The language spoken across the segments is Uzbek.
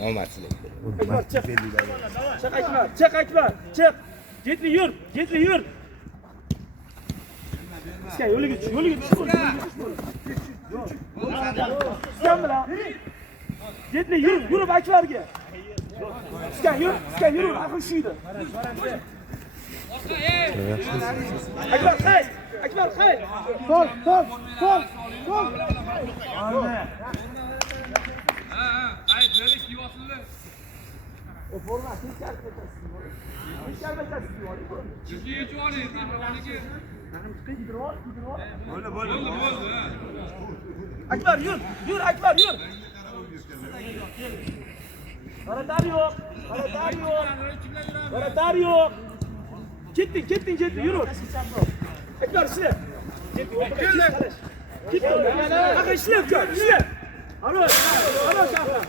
Omadsizlik. Akbar çık. Çık Akbar. Çık Akbar. Çık. Jetli yur. Jetli yur. Sen yo'li git. Yo'li git. Sen bilan. Jetli yur. Yurib Akbarga. Sen yur. Sen yur. Aql shuydi. Akbar qayt. Akbar qayt. Sol. Hayır, böyle ki vasıflı. O forma tekrar kaçasın. Tekrar kaçasın. Türkiye çuvalı, kahramanlık. Böyle. Akbar yur. Yur Akbar yur. Varatar yok. Gittin yürü. Akbar işle. Gittin. Bak işle. Alo şahla.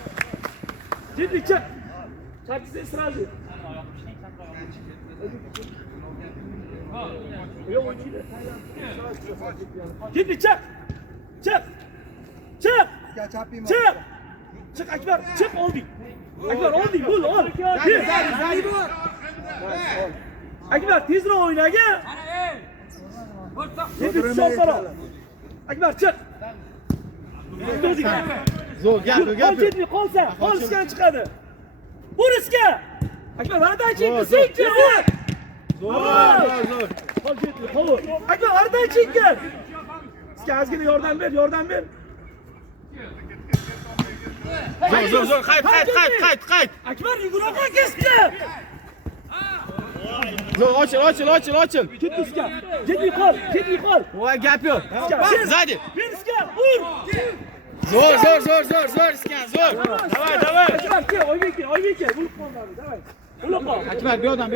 Gittin çık. Çarpısı ısrarlı. Gittin çık. Çık Akbar. Çık oldu. Akbar oldu. Bul ol. Akbar tezroq oyna gel. Gittin şoför. Akbar çık. Zo'r gap. Qol iskan chiqadi. Vur iska. Akbar varadan chekdi. Sekchi vur. Zo'r. Qol ketdi. Qol. Akbar varadan chekdi. Iska ozgina yordam ber. Zo'r. Qayt. Akbar yuguroqqa kesdi. Zo'r, ochil. Ketdi iska. Ketdi qol. Voy, gap yo'q. Sadi. Bir iska. Vur. Zo'r, iskan, zo'r. Davay. Akbar kel. Oybek. Vur qolmadi. Davay. Ula qol. Akbar, bu yoqdan.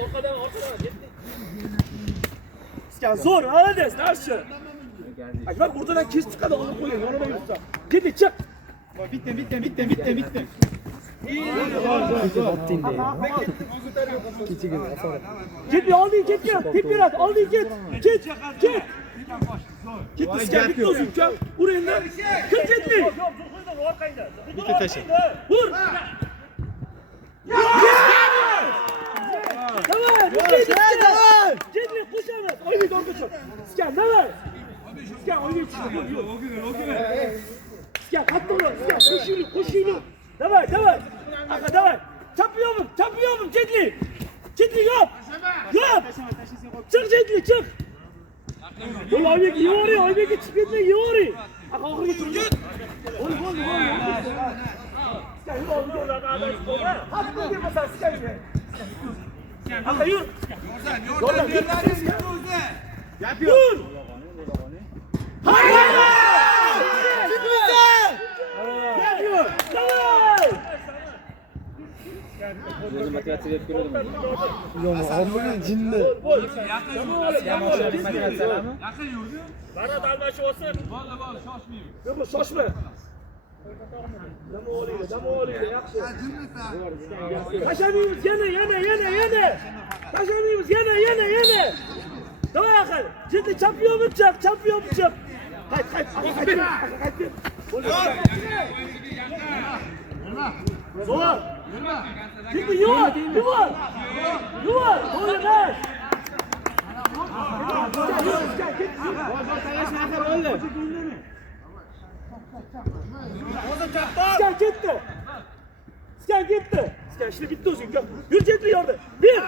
Orqadan ketdi. Iska zo'r. Молодец, dashchi. Akbar o'rtadan kesib chiqadi, olib qo'ygan, yonida yursa. Ketdi, chiq. Bitdim. Ketdi, olding ketgan. Tep beradi, olding ket. Ket. Ketdi, iska bitti o'zing uka. Ur endi. Kim ketdi? Bitta tasha. Vur. Davay. Ketdi, qo'shamiz. Oybek orqa chiq. Iska, davay. Iska, oybek chiq. Iska, qattiq ur. Iska, qo'shingli. Davay. Aka, davay. Chapiyovim, Jetli. Yop. Chiq Jetli, chiq. Bo'l oybek, yori, oybekga chiqib ketmay, yori. Aka, oxirga tur. Bo'l. Iska, yur, oldiga adashib qo'yma. Qattiq demasan, iska. Aka, yur. Yordam. Gap yo'q. Motivatsiya berib ko'radimi? Yaqin yurdi. Barad almashyapsiz. Bo'ldi, shoshmaymiz. Yo'q, shoshma. Dam olaydi, yaxshi. Tashamaymiz, yana. Tashamaymiz, yana. Davay axir. Jetli champion chiq. Qayt. Zo'r. Jetli yur. O'ynash. Iska ketdi. Iska ishli bitta o'zing. Yur Jetli yordi. Bir.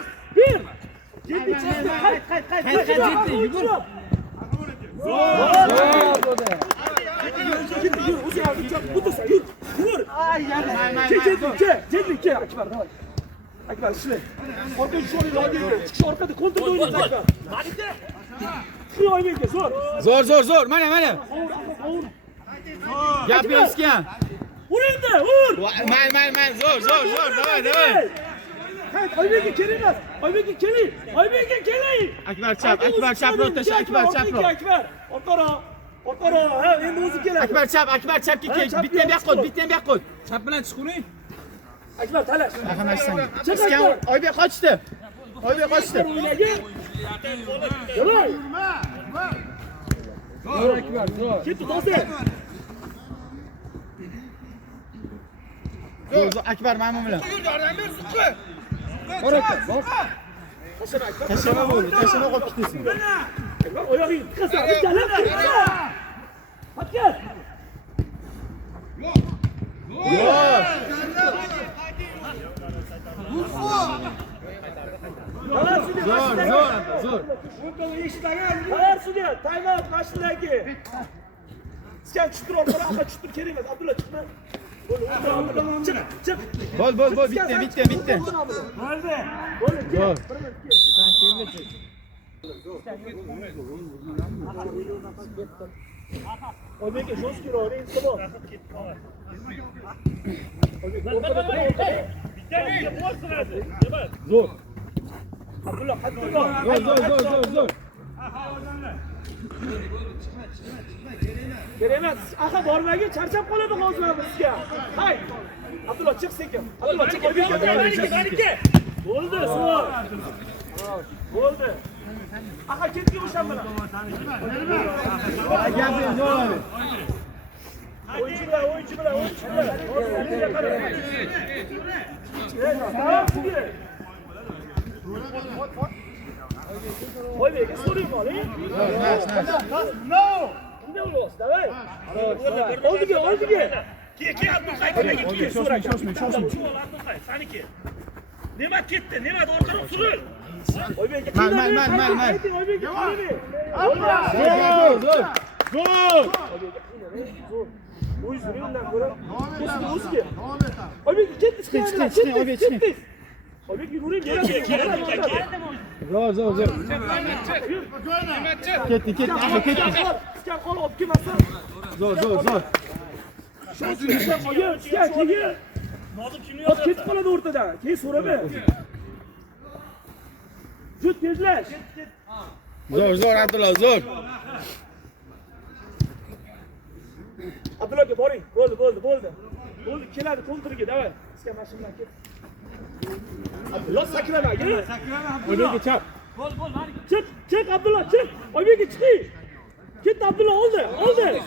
Jetli chiqdi. Qayt. Jetli yugur. Yur. O'zing o'tirsan. Yur. Jetli ke. Akbar ishli. Orqa sho'ri oldi. Chiqish orqada kontrol o'ynaydi Akbar. Shu oybekka zo'r. Mana. Gap yo'q iskan. Ur endi. Mayli. Zo'r. Davay. Hayır, Oybek'e kelimez. Oybek'e kelim. Akbar chap rotasha, Akbar chap. Orqaro. Ha, endi o'zi keladi. Akbar chapga kel. Bitta bu yoqqa qo'y. Chap bilan chiqing. Akbar talash. Iskan Oybek qochdi. Yomon. Zo'r Akbar, zo'r. Ketdi, to'sa. Zo'r, zo'r. Akbar Ma'mun bilan. Bor aka, bor. Tashama bo'ldi. Tashama qo'yib ketasan. Akbar oyog'ingni tiqasan. Jalab ketsa. Patkat. Yo'q. Zo'r, zo'r, zo'r. Qarar sudya, time out qarshidagi. Sen tushtir orqaga, aka tushtir kerak emas. Abdulla chiqma. Chiq, chiq. Bol, bitta, bitta, bitta. Bo'ldi. Zo'r. Oybekka jo'ski ro'ring, sabah. Zo'r. Abdulla, qattiq. Zo'r. Kerak emas. Aka bormagin, charchab qoladi hozir bizga. Hay. Abdulla chiq sekin. Abdulla chiq. Oybekka. Bo'ldi, savol. Bo'ldi. Aka ketdi o'shan bilan. Gaping zo'r. O'yinchi bilan. Oybekka so'rayim oling. No. Bunday bo'lyapti, davay. Oldiga. Ke, Abdulla qaytaga ke, so'ra. Shoshmay. Saniki. Nima ketdi? Nima orqaroq suril. Oybekka. Mal. Oybekka. Zo'r. O'z undan ko'ra. O'zga. Oybekka ketdi. Chiqing, Oybek, chiqing. Oybekka yuring, keladi. Zo'r. Ketdi. Iskar qol olib kelmasin. Zo'r. Keyin. Hop ketib qoladi o'rtadan. Keyin so'rama. Jut tezlash. Zo'r, Abdulla, zo'r. Abdullaga boring. Bo'ldi. Keladi kontriga, davay. Iskar mashina bilan ket. Abdulla sakramagin. Oybekka chap. Chiq Abdulla, chiq. Oybekka chiqing. Ketdi Abdulla, oldi.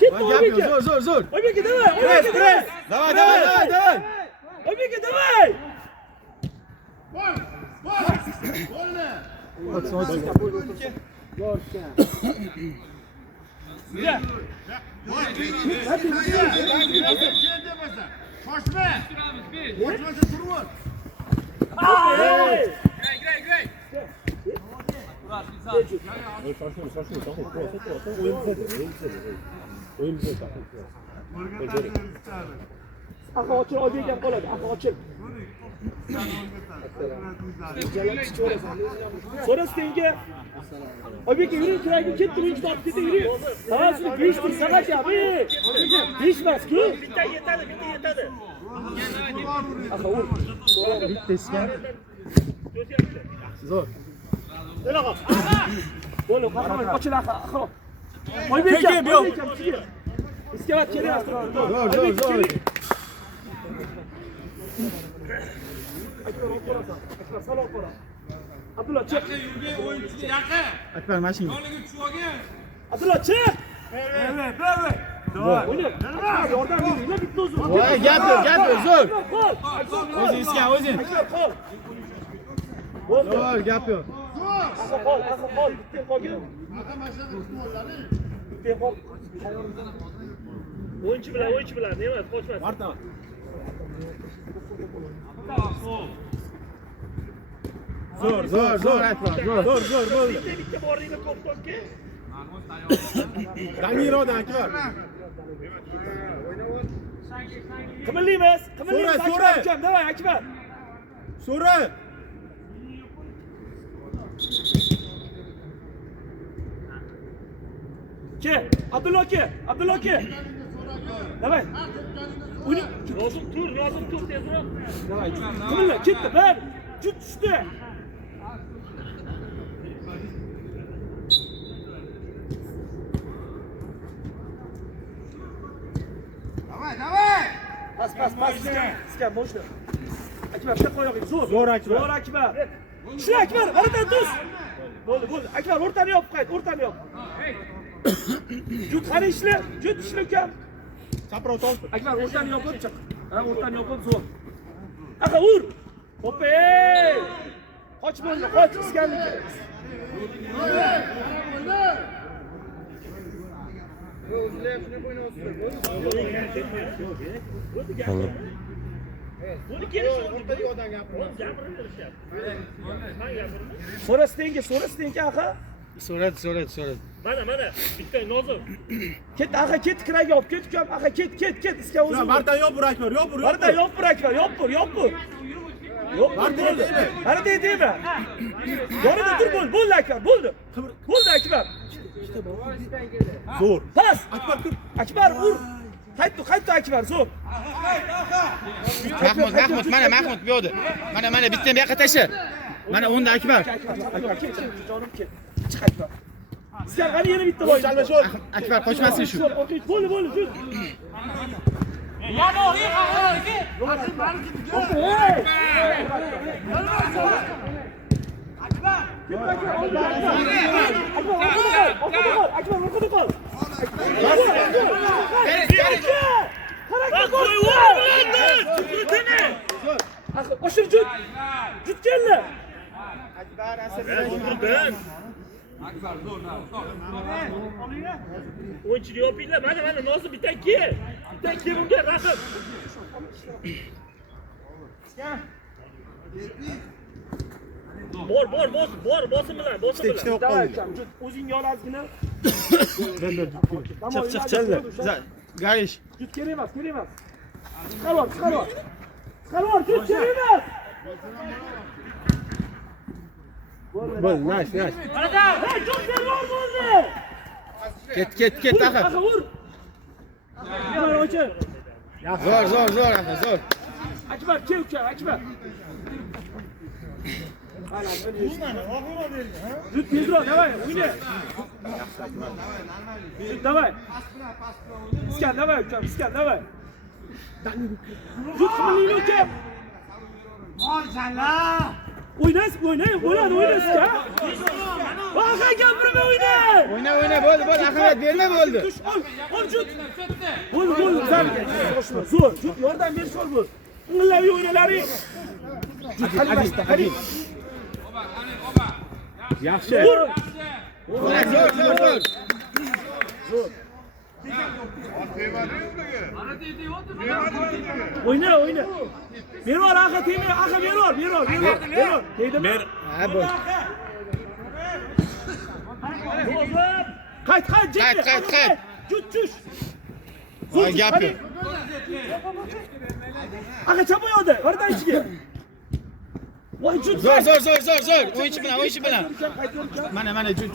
Ketdi Oybekka. Zo'r. Oybekka, davay. Davay. Oybekka, davay. Aka ochil, Oybek ham qoladi. Aka ochil. So'ra senga. Oybek yuring, kiraga ketdi, birinchi tortib ketdi, yuring. Ha, siz 5 tur saqat ya, 5 emas-ku. Bitta yetadi. Aka ur. Bitta iskan. Zo'r. Delaqa. Bo'ldi, qahramon ochil aka. Oybekka, iskavat kelyapti. Zo'r. Akbar salom qora. Abdulla chiq. Akbar mashina. Abdulla chiq. O'yna. Yordam bering. Nima bitta o'zi. Voy, gap yo'q, zo'r. O'zing iskan, o'zing. Qol. Bo'ldi. Zo'r, gap yo'q. Qol. Bitta qolgan. Bitta qol. O'yinchi bilan, nima qochmas. Marta. Zo'r, Akbar, zo'r bo'ldi. Bitta boringni ko'ptokka. Damiroda Akbar. Qimillaymiz. So'ra. Davay, Akbar. So'ra. Ke, Abdulla aka. Davay. Rozim tur tezroq. Davay. Qimilla, ketdi, bari. Jut tushdi. Давай! Pas. Iskam, boshla. Akbar, shaq oyog'ing. Zo'r Akbar. Shu Akbar, aradan tus. Bo'ldi. Akbar, o'rtani yopib qayt, Jut qani ishla, ukam. Chaproq tortib. Akbar, o'rtani yopib chiq. Ha, o'rtani yopib zo'r. Aka vur. Hoppa ey. Qoch bo'ldi, qoch iskanlik. So'rasdingki aka. So'radi. Mana, bitta nozim. Ket aka, ket kiraga olib ket, ukam. Aka, ket, iskan o'zi. Mardan yop Akbar, yop. Mardan yop Akbar, yop. Yo'q, bo'ldi. Qara deydimi? Yorida tur bo'ldi Akbar, bo'ldi. Bo'ldi Akbar. Zo'r. Pas. Akbar tur. Akbar ur. Qaytdi Akbar, zo'r. Mahmud, mana Mahmud bu yoqda. Mana bitta bu yoqqa tasha. Mana o'nda Akbar. Akbar, ket, jonim ket. Chiq Akbar. Sen qani yana bitta boy. Akbar qochmasin shu. Bo'ldi, shu. Oshir jut keldi. O'yinchilik yopinglar, mana Nozim bitta kel bunga raqib. Bor, bosim bilan. Davay, o'zing yolazgina. Chiq. Garish. Jut kerak emas. Chiqarvor, jut kerak emas. Bo'l, nice. Hey, jut terror bo'ldi. Ket aka. Aka vur. Mana o'chi. Zo'r aka, zo'r. Akbar, kel uka, Akbar. Jut tezroq, davay, o'yna. Jut, davay. Iskan, davay, ukam, davay. Jut qimilingni uka. O'ynaysiz-ka. Aka gapirma o'yna. O'yna, bo'ldi, ahamiyat berma bo'ldi. Ol jut. Bo'ldi, zarga. Zo'r, jut yordam berish bo'l. Ing'illaviy o'ynalaring. Qani. Yaxshi. Zo'r. O'yna. Meror aka temir, aka meror. Deydimi? Ha, bo'l. Qayt, Qayt. Jut. Voy gapi. Aka chapa yo'da, oradan ichiga. Voy jut. Zo'r. O'yinchi bilan. Mana jut.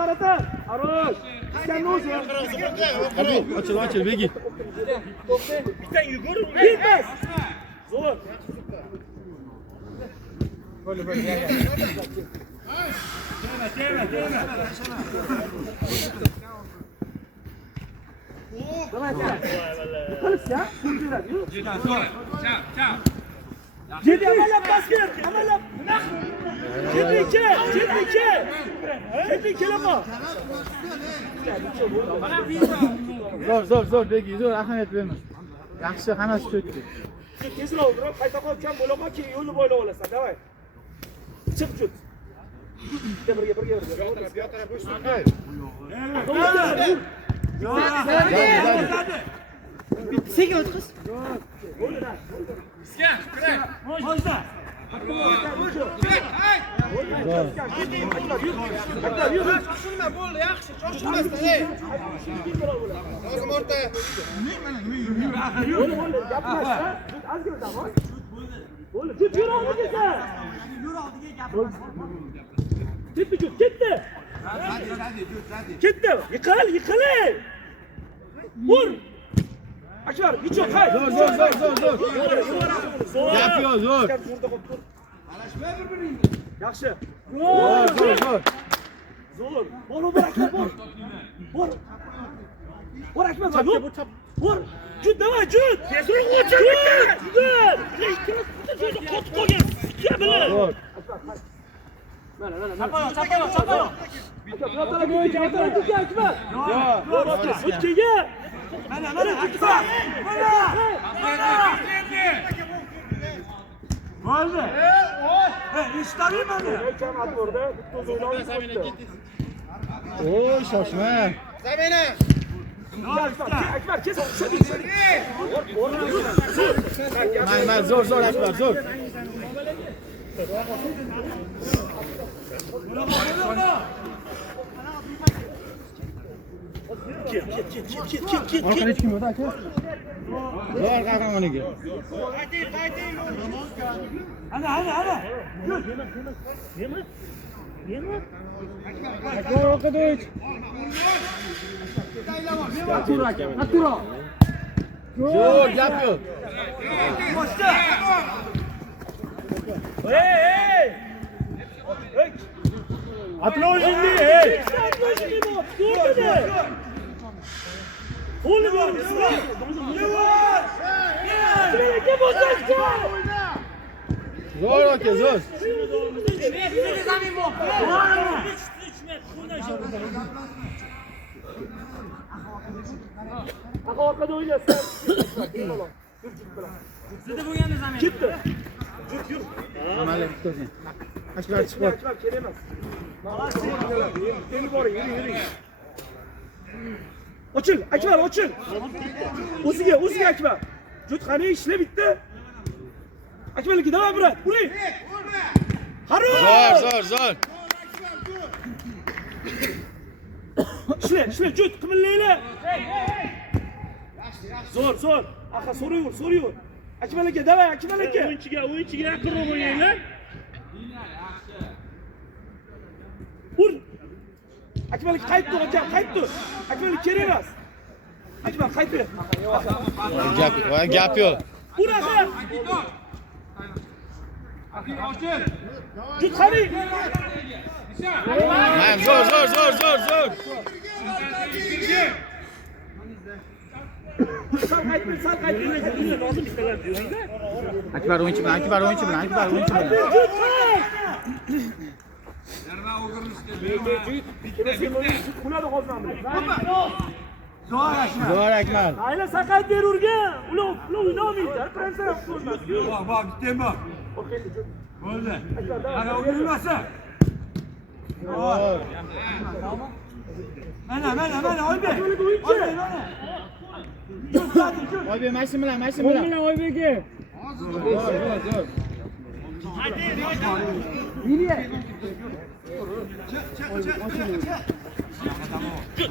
Maratan. Arosh. Sen o'zi. Ochil, begi. Bitta yugur. Yetmas. Zo'r. Qilibsa, Jedi amallab pas ber, amallab. Jedi kelama. Zo'r, begi, zo'r, ahamiyat berma. Yaxshi, hammasi to'tdi. Tezroq o'tirib, qayta qolgan bo'laman, keyin yo'lni bo'ylab olasan, davay. Chiq jut. Birga. Sekin o'tqiz. Bo'ldi, yaxshi. Shoshilmasdan, ey. Nozim o'rta. Bo'ldi, gapirma. Ozgina dam. Bo'ldi, jut yur oldiga. Ketdi. Yiqil. Vur. Akbar, bicho qay. Zo'r. Gap zo'r. Yaxshi. Zo'r. Bor Akbar, bor. Bor Akbar, bor. Jut, davay, jut. Tezroq o'chir. Jut. Qotib qolgan. Sikka bilan. Mana. Chapayo. Akbar. O'tkiga. Mana. Mayli. Eshitdingmi meni? Ekan atvorda bitta o'yinni Oy, shoshma. Akbar kes. Mayli, zo'r Akbar, zo'r. Ket. Orqada hech kim yo'q aka. Zo'r qahramoniga. Ana. Yema. Akbar orqada hech. Natura. Zo'r, gap yo'q. Boshda. Hey! Atlo'jini, hey! Atlo'jini bor. Ko'rdingmi? Qo'li bor. Yevor! Nega bosashdi? Zo'r aka, zo'r. Zamin bor. Orqada o'ynaysan. Sizda bo'lganda zamin. Ketdi. Mayli, bitta. Akbar chiqib. Akbar kerak emas. Endi boring, yuri. Ochil, Akbar, ochil. O'ziga Akbar. Jut qani ishla bitta. Akbar aka, davay brat. Uring. Haro! Zo'r. Ishla, jut qimillaylar. Zo'r. Aka so'rayver. Akbar aka, davay, Akbar aka. O'yinchiga yaqinroq o'ynanglar. Ur. Akbar aka qaytdi, qaytdi. Akbar aka kerak emas. Akbar qaytdi. Gap yo'q. Ur aka. Jut qani. Mayli, zo'r. Sal qaytdi. Lozim ishlar diyorlar. Akbar o'yinchi bilan. Jut qani. Kuladi hozir bilan. Zo'r Akmal. Ayla saqay berurgan. Ular o'ynamaydi. Transfer qilmas. Bak, bitta bor. Bo'ldi. Ana o'g'rilmasa. Zo'r. Mana, Oybek. Oybek Maysin bilan. Oybekga. Zo'r.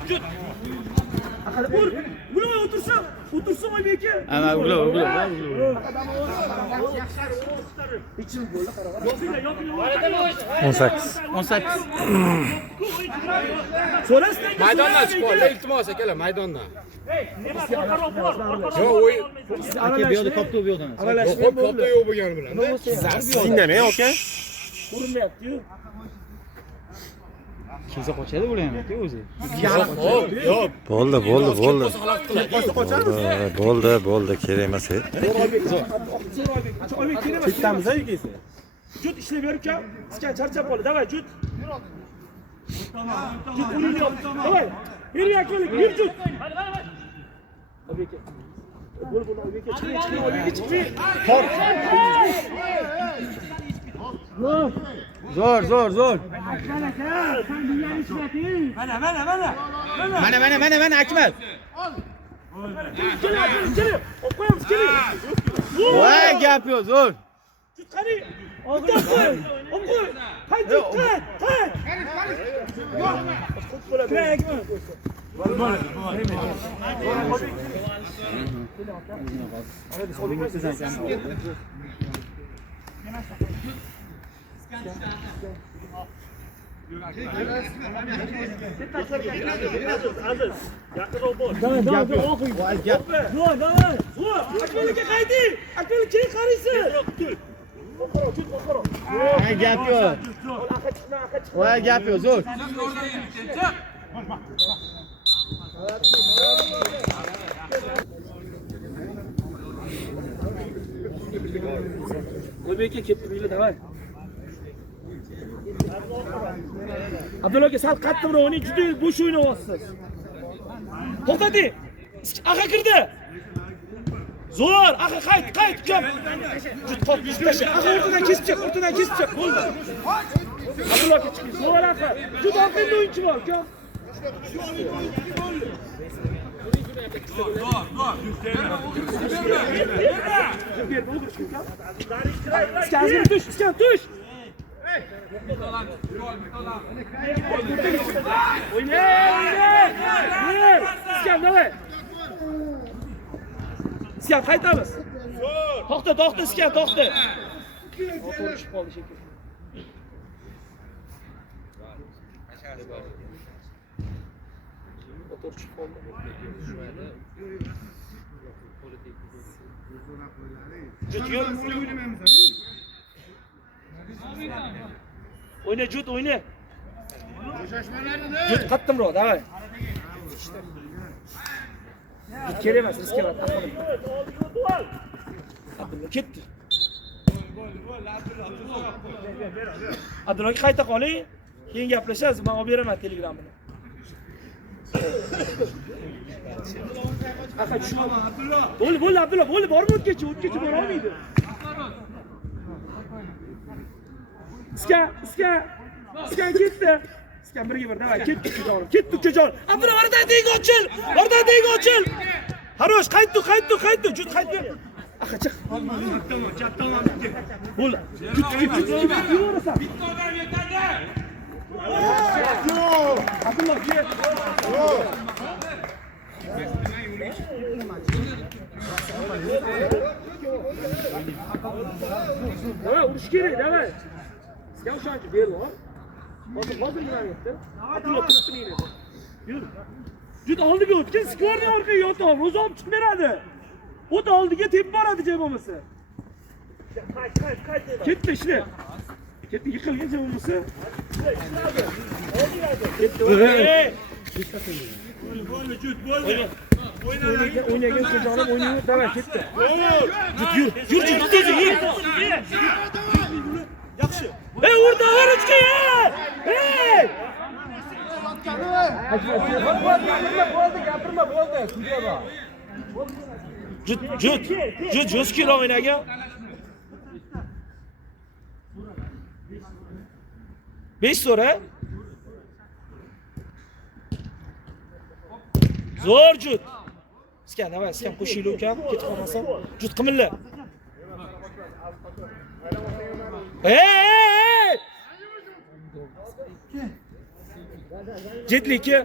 Jut. Aqada ur. Buni o'tirsin Oybekka. Ana, ular. 18. So'rasdan Maydondan chiqib iltimos akalar, maydondan. Yo'q, o'yin. Aka bu yoqda kopto bu yoqdan. Yo'q, katta yo'q bo'lgani bilan. Indamay aka. Urinmayapti-yu. Kelsa qochadi bular ham o'zi. Yo'q. Bo'ldi, kerak emas. Zo'r Oybek kerak emas. Ketamiz kelsa. Jut ishlab berkan, iskan charchab qoldi. Davay, Jut. Jut urilyapti. Davay. Yur yakalik, yur Jut. Oybek. Bo'l, Oybekka chiqing, Oybekka chiqing. Zo'r. Mana Akmal. Keling. Qo'yamiz, keling. Voy, gap yo'q, zo'r. Jut qani. Qo'y. Qayt. Xo'p bo'ladi. Aziz, yaqinroq bo'l. Gap yo'q. Zo'r. Akmalga qaydi. Akmalga keyin qaraysiz. Qo'qaro. Gap yo'q. Aqa chiqma. Voy, gap yo'q, zo'r. Oybekka kelib turinglar, davay. Abdulla aka, sal qattiqroq o'yning, juda bo'sh o'ynayapsiz. To'xtating. Aqa kirdi. Zo'r, aka qayt, ukam. Jut qop, jut tasha. Aka o'rtadan kesib chiq, bo'ldi. Abdullahga chiqing. Zo'r aka. Jut orqada o'yinchi bor, ukam. Iskan tush. Oyna. Iskan davay. Iskan qaytamiz. To'xta, Iskan, to'xta. To'g'ri tushib qoldi shekilli. Motor tushib qoldi. Oyna Jut, oyna. Jut qattimroq, davay. Jut kerak emas, risk emas. Ketdi. Abdulloga qayta qoling. Keyin gaplashasiz, men olib beraman Telegramni. Aka tushmadim. Bo'ldi Abdulloh, bo'ldi, bormi o'tgacha bora olmaydi. Iskan ketdi. Iskan birga bir, davay, ketdi ukajon. Abdulloh oradan deyga ochil. Harosh, qaytdi. Jut qaytdi. Aka chiq. Bo'ldi. Jut. Yo'rasan. Bitta odam yetadi. Abdulloh, ket. Davay, urush kerak, davay. Sizga o'shancha berdi. Hozir bilamayapti. Abdulloh tutmaydi. Yur. Juda oldiga o'tgan, skvorning orqaga yotib, ro'za olib chiqib beradi. O't oldiga tepib boradi jay bo'lmasa. Qayt. Ketdi ishlar. Ketdi, yiqilgan jay bo'lmasa. Ketdi. Bo'ldi. O'ynagan ko'jonim o'ynaydi, davay, ketdi. Yur. Yaxshi. Ey, o'rda o'rishga! Ey! Gapirma, bo'ldi. Jut, jo'skira o'ynagan. 5 so'ra. Zo'r Jut. Iskan, davay, iskan qo'shinglar ukam, ketib qolmasin. Jut qimilla. Hey! Jetliki.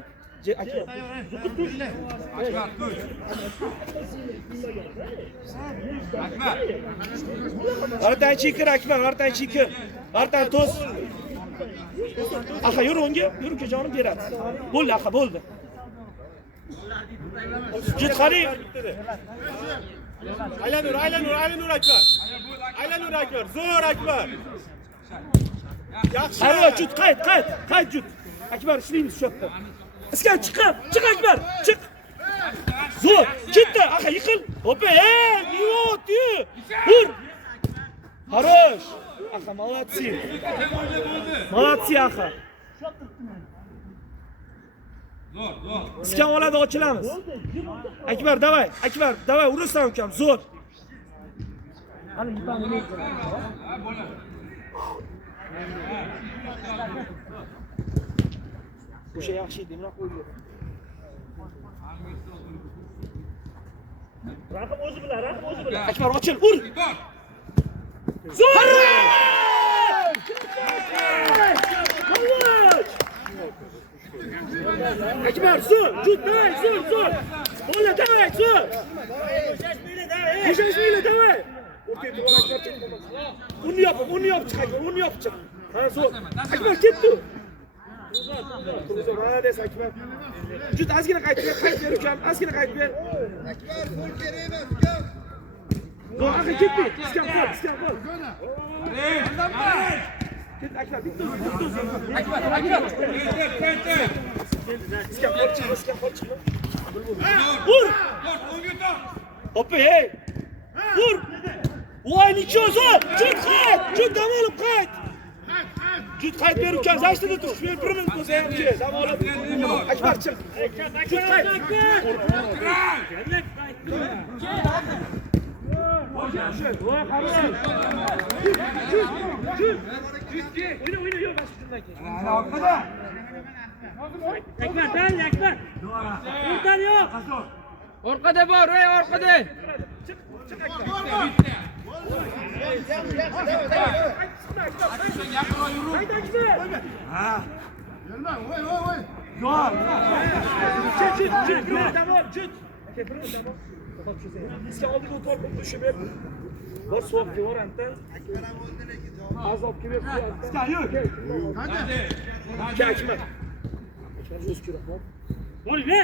Artan chikir Akbar, artan chikir. Artan to's. Aka yur o'ngga, yur ukajonim beradi. Bo'ldi, aka, bo'ldi. Jut qarang. Aylanur Akbar. Aylanur Akbar, zo'r Akbar. Yaxshi. Hayro, Jut, qayt Jut. Akbar, ishlaymiz shu yerda. Iskan chiq Akbar, chiq. Zo'r, ketdi, aka yiqil. Hopa, yot, Vur. Хорош. Aka, молодцы. Молодцы, aka. Iskan oladi, ochilamiz. Akbar, davay, urasan ukam, zo'r. Ana yipani nima qiladi? O'sha yaxshi edi, nima qo'ydi? Raqib o'zi bilan. Akbar, ochil, ur. Zo'r! Akbar, zo'r, Jut, davay, zo'r. Bola, davay, zo'r. Yashashmayli, davay. Uni yop chiq. Ha, zo'r. Akbar, ketdi. Молодец, Akbar. Jut, ozgina qayt ber ukam, ozgina qayt ber. Akbar, gol kerak emas, ukam. Zo'r, aka ketdi. Iskan qol. Ket Akbar, bitta. Akbar. Iskan qol chiq. Vur! Hoppa, hey! Vur! Voy, nicho zo'r! Jut, dam olib qayt! Jut, qayt ber ukam, zashtida tur. 1 minut bo'lsa ham kerak. Dam olib. Akbar chiq. Jut, qayt. Voy qaror. Oyna yo'q bas shundan keyin. Akbar, dal Akbar. O'rdan yo'q. Orqada bor, ey orqada. Chiq Akbar. Sen oldiga o'tib tushib ber. Bor so'qqa bor anta. Azob kelib turibdi. Sen yo'q. Qanday? Akbar. O'z kerak bor. Bo'ling, ne?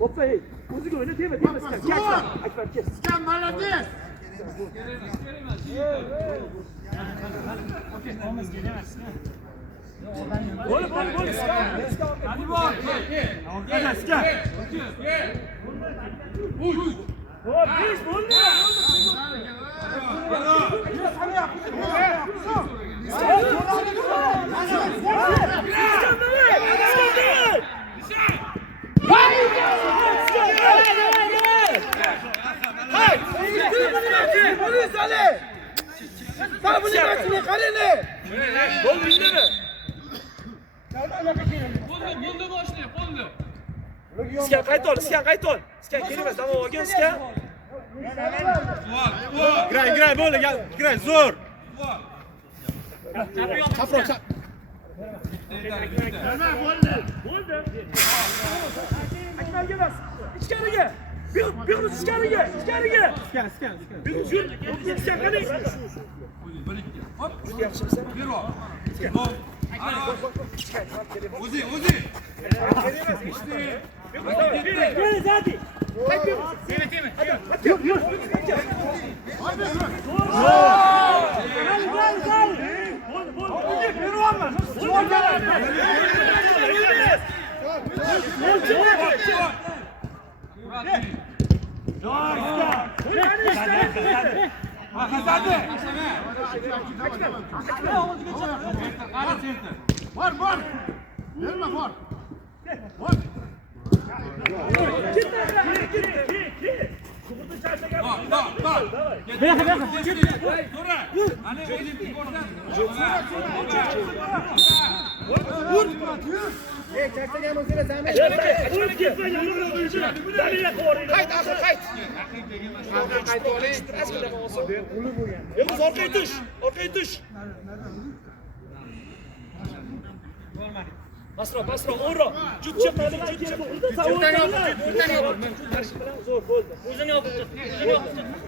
Hoppa, ey. O'ziga o'yna, tema. Akbar, kes. Sen молодец. Bo'l. Hadi bor. Orqada, Beş bo'ldi. Iskan qayt ol. Iskan kelmas, tamam olgan iskan. Giray, bo'ldi, giray, zo'r. Chapro, chap. Bo'ldi. Akbarga bas. Ichkariga. Buyur ichkariga. Iskan. Yur. Iskan qani? Yaxshimisan? O'zi. Gel hadi. Yur. Var. Verme var. Orqaga tush. Basro, o'ro. Jut chiqmadi. Zo'r bo'ldi. O'zini olib tut.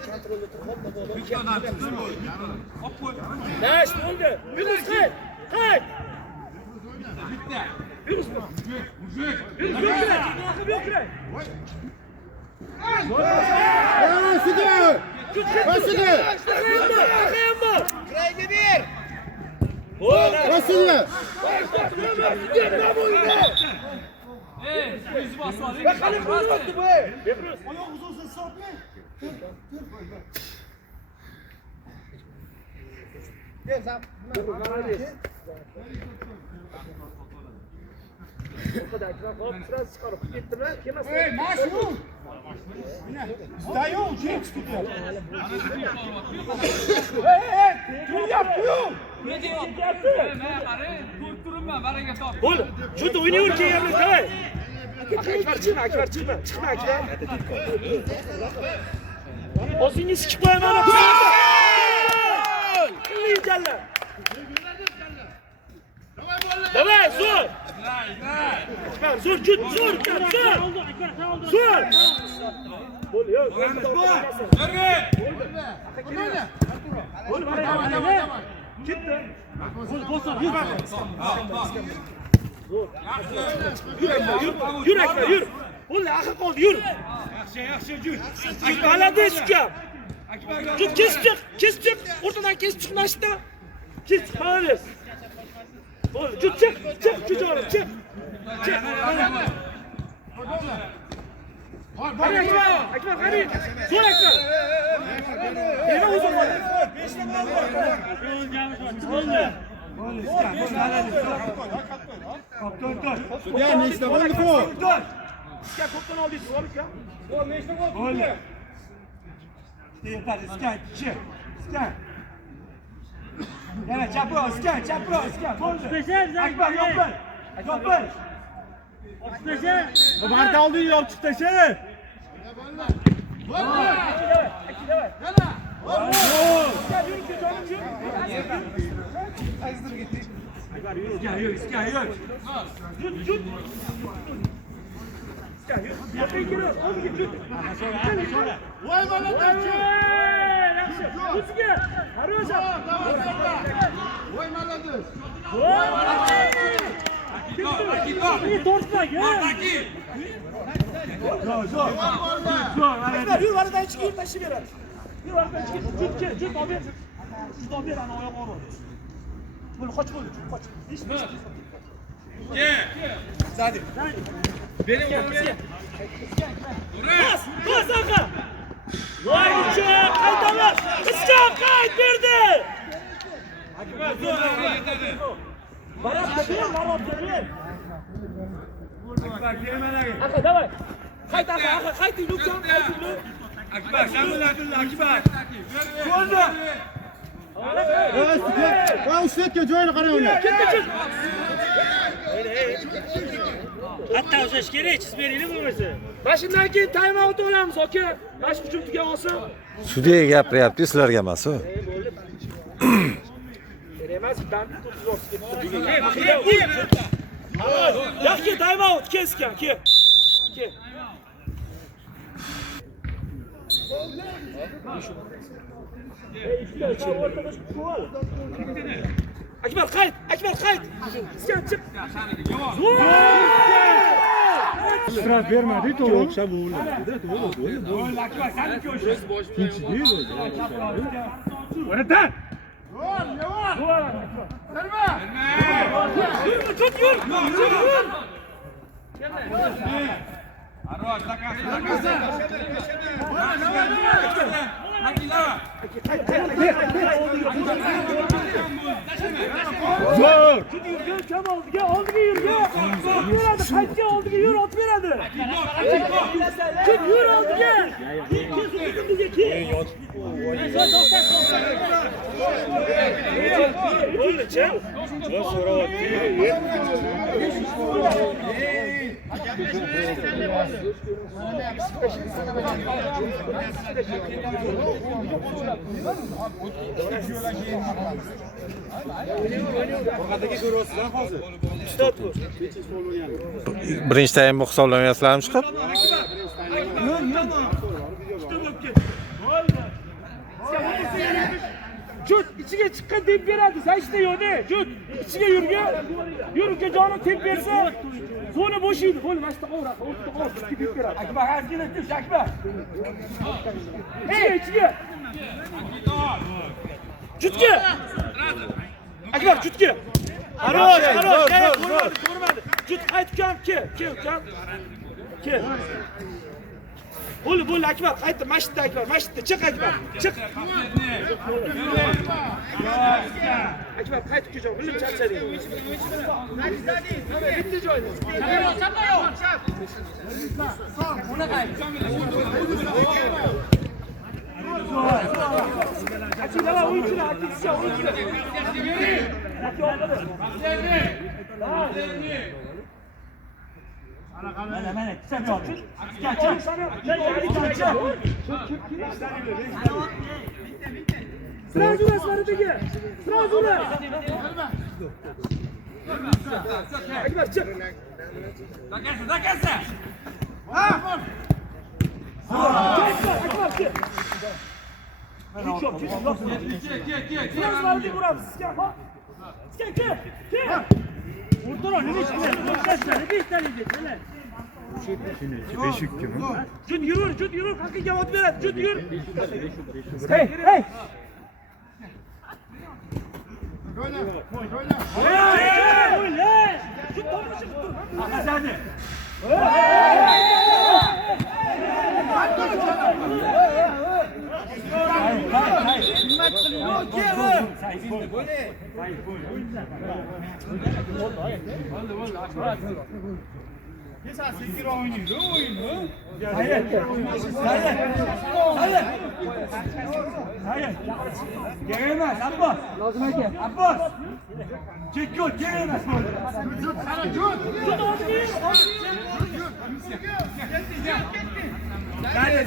Kontrolda tur. Dash bo'ldi. Yunus qayt. Yunus. Yo'q. Kirayga ber. Vasile. Bo'l, shunda o'ynayver keyin, davay. Akbar chiqma. Chiqma Akbar. O'zingiz sikib qo'yaman. Jalla. Davay, zo'r. Akbar, zo'r. Bo'l, yo'q. Bo'l, ketdi. Yur. Bo'l, axir qoldi, yur. Yaxshi, yur. Balades ukam. Jut kesib chiq. O'rtadan kesib chiqmasdi. Kesib chiq, balades. Bo'l, jut chiq, jo'jorim, chiq. Akbar, qani? Zo'r Akbar. Yana o'zim bor. 5 ta gol bor. Bo'ldi. Sudya nechta bo'ldi bu? Sizga ko'pdan oldingiz, uka. 5 ta gol. Yeter, iskan, kişi. İskan. Yana çapro, iskan, boldu. Akbar, yopil. Yopil. Marta oldu yok çıktı şey. Yana. Voy молодец! Voy молодец! Yürü aradan çıkayım taşı ver. Yürü aradan çıkayım. Cüt al ver. Cüt al ver ana oya koru. Bunu kaç böyle kaç. Hiç mi? Hadi. Benim oğlum. Bas Aka. Vay uçak kaydalar. Kıskan kayıt verdi. Barat tabii. Aka давай. Kayıt Aka kayıt lütfen kayıt. Akbar sen mi lan Akbar? Golda. Voy ushlatga joyini qarang uni. Hatta uzash kerak, chiz beringlar bo'lmasa. Mashinadan keyin time out olamiz, aka. Mash hujum tugan olsa. Sudyaga gapiryapti, sizlarga emas u. Emas, dambi yaxshi time out, keskan, ke. Akbar qayt. Sen çık. Straf vermedi to'g'ri. O'xshab bo'ldi. To'g'ri. Akbar sen ko'rsiz. Tinch değil o. O'ratan. Tut yur. Arvoz, Zor. Kim oldu? Gel oldu yürü. Kaçça oldu yürü ot veradi. Çık yürü oldu gel. Birinchi taym hisoblamayapsizlarmi chiqib? Jut ichiga chiqqan deb beradi. Sen işte yo'da. Jut ichiga yurga jonim tep bersa, zona bo'shaydi. Qo'l mashta qovra, deb beradi. Akbar azgina tush, Akbar. Ichiga. Jutga. Akbar jutga. Harosh, ko'rmadi. Jut qaytgan, ke. Bo'l Akbar, qaytdi, mashitda Akbar, chiq Akbar, chiq. Akbar qaytib keljon, bilim charchading. Bitta joyda. Açıklar oyuncular, oyuncular. Mana, sen ol. Sразу раз вороtage. Сразу раз. Акбар, çık. Заказ. Akbar, çık. Sразу вороtage vuramız. Sıkan. Vurdular, ne biçimler? Ne biçimler? Jut yürü, kalkın cevap ver. Jut yürü. Hey. Jut tomuşu dur. Hadi. Gerek emas, Abbos. Lozim aka. Abbos. Chekka o't, gerek emas.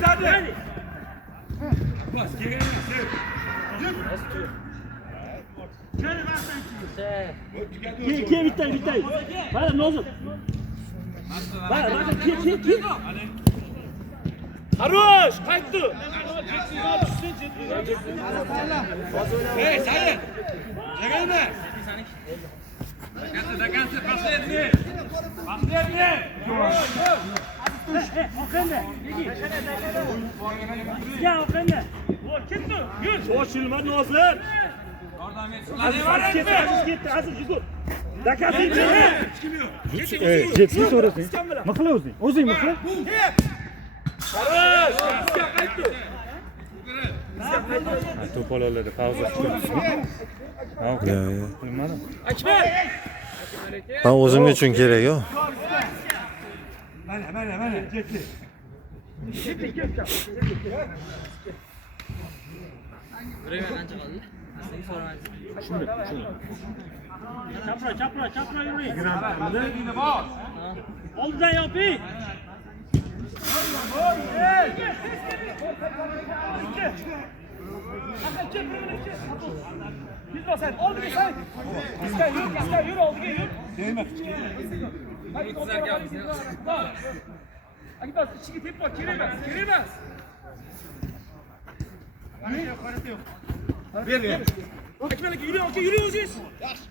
Zadi. Abbos, gerek emas. Ke bitta. Mana nozir. Mana ke. Хорош, qaytdi. Ey, Sayid. Jagayma. Dakasi, последний. Oqanda. Ya oqanda. Voy, ketdi. Yur. Shoshilma Nozir. Aziz yugur. Dakasi. Jetni so'rasang. Maqla o'zing. O'zing maqla. Хорош. Qaytdi. To'pollarda pauza chiqdi. Bilmadim. Akbar. Ben o'zim uchun kerak yo. Mana, jetli. Chapra yuring. Oldidan yoping. Yur oldiga yur. Akbar ichiga tepma, kerak emas. Ber. Akbar aka yuring o'zingiz. Yaxshi.